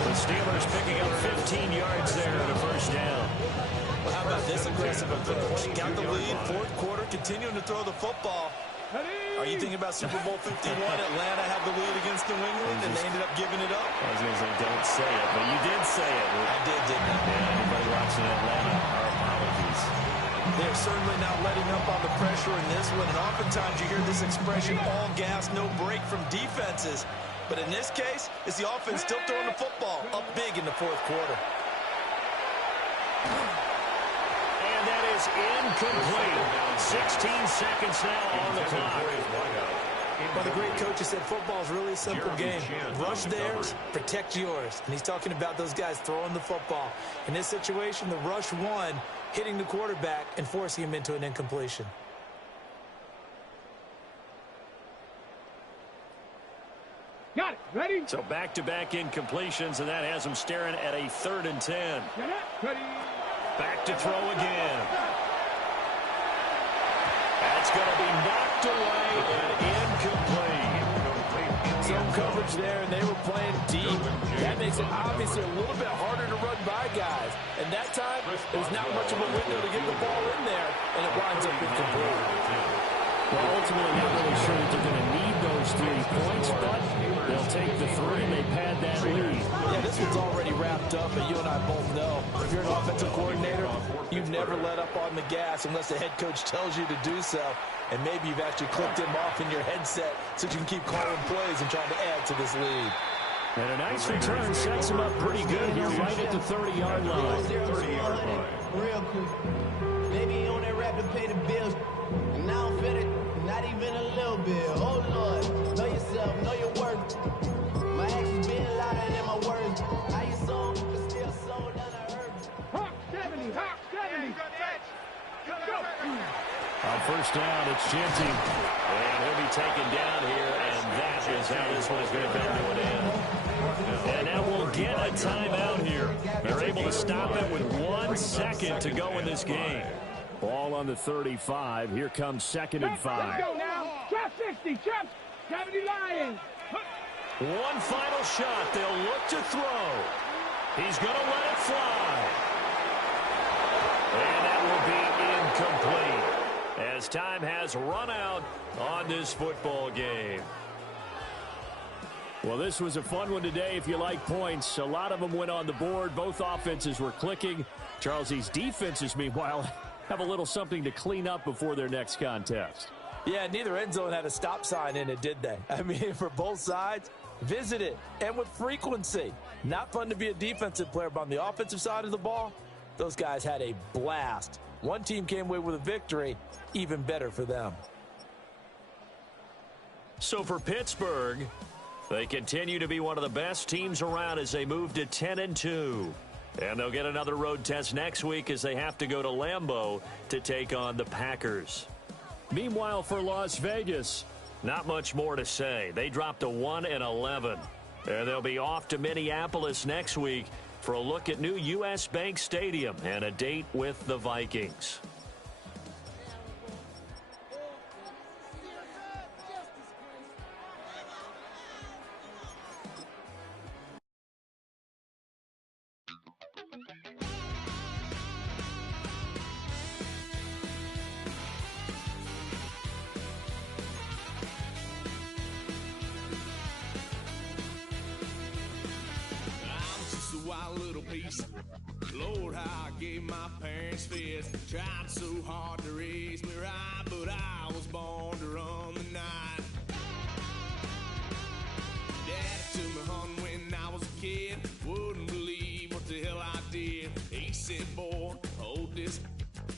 The Steelers picking up 15 yards there on a first down. Well, how about this aggressive approach? Got the lead, fourth quarter, continuing to throw the football. Are you thinking about Super Bowl 51? Atlanta had the lead against New England, and they ended up giving it up? I was going to say, don't say it, but you did say it. I did, didn't I? Yeah, anybody watching Atlanta, our apologies. They're certainly not letting up on the pressure in this one, and oftentimes you hear this expression, all gas, no break from defenses. But in this case, it's the offense still throwing the football up big in the fourth quarter. And that is incomplete. 16 seconds now on the clock. Well, the great coach has said football is really a simple game. Rush theirs, protect yours. And he's talking about those guys throwing the football. In this situation, the rush won, hitting the quarterback and forcing him into an incompletion. Got it. Ready? So back-to-back incompletions, and that has them staring at a 3rd and 10. Ready. Back to throw again. That's going to be knocked away and incomplete. Zone coverage there, and they were playing deep. That makes it obviously a little bit harder to run by guys. And that time, there's not much of a window to get the ball in there, and it winds up incomplete. Well, ultimately, not really sure that they're going to need those 3 points, but they'll take the 3, and they've had that lead. Yeah, this one's already wrapped up, but you and I both know if you're an offensive coordinator, you never let up on the gas unless the head coach tells you to do so. And maybe you've actually clicked him off in your headset so you can keep calling plays and trying to add to this lead. And a nice return sets him up pretty good here right at the 30-yard line. 30-yard line. Real quick. Maybe you on that rap to pay the bills. And now I'm fitted, not even a little bit. Oh, Lord, know yourself, know your worth. My actions being louder than my words. How you sold, but still sold down I heard. Hawk 70. Hawk 70. Go. On first down, it's Genty. And he'll be taken down here, and that is how this one is going to come to an end. And now we'll get a timeout here. They're able to stop it with 1 second to go in this game. Ball on the 35. Here comes 2nd and 5. Let's go now. Trap 60. Trap 70 Lions. One final shot. They'll look to throw. He's going to let it fly. And that will be incomplete as time has run out on this football game. Well, this was a fun one today if you like points. A lot of them went on the board. Both offenses were clicking. Charles, these defenses, meanwhile, have a little something to clean up before their next contest. Yeah, neither end zone had a stop sign in it, did they? I mean, for both sides, visit it, and with frequency. Not fun to be a defensive player, but on the offensive side of the ball, those guys had a blast. One team came away with a victory, even better for them. So for Pittsburgh, they continue to be one of the best teams around as they move to 10-2. And they'll get another road test next week as they have to go to Lambeau to take on the Packers. Meanwhile, for Las Vegas, not much more to say. They dropped to 1-11. And they'll be off to Minneapolis next week for a look at new U.S. Bank Stadium and a date with the Vikings. Lord, how I gave my parents fits. Tried so hard to raise me right, but I was born to run the night. Daddy took me hunting when I was a kid. Wouldn't believe what the hell I did. He said, boy, hold this.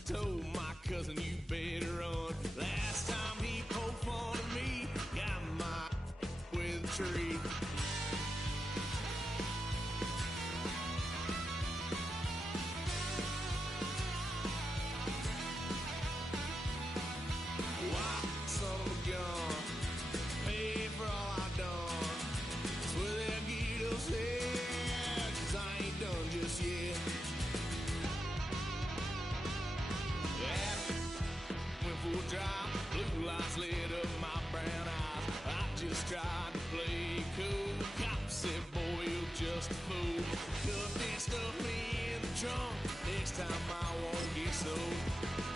Told my cousin, you better run. Last time he poked fun of me, got my with a tree. Blue lights lit up my brown eyes. I just tried to play cool. Cop said, boy, you're just a fool. Cuffed and stuffed me in the trunk. Next time I won't get so.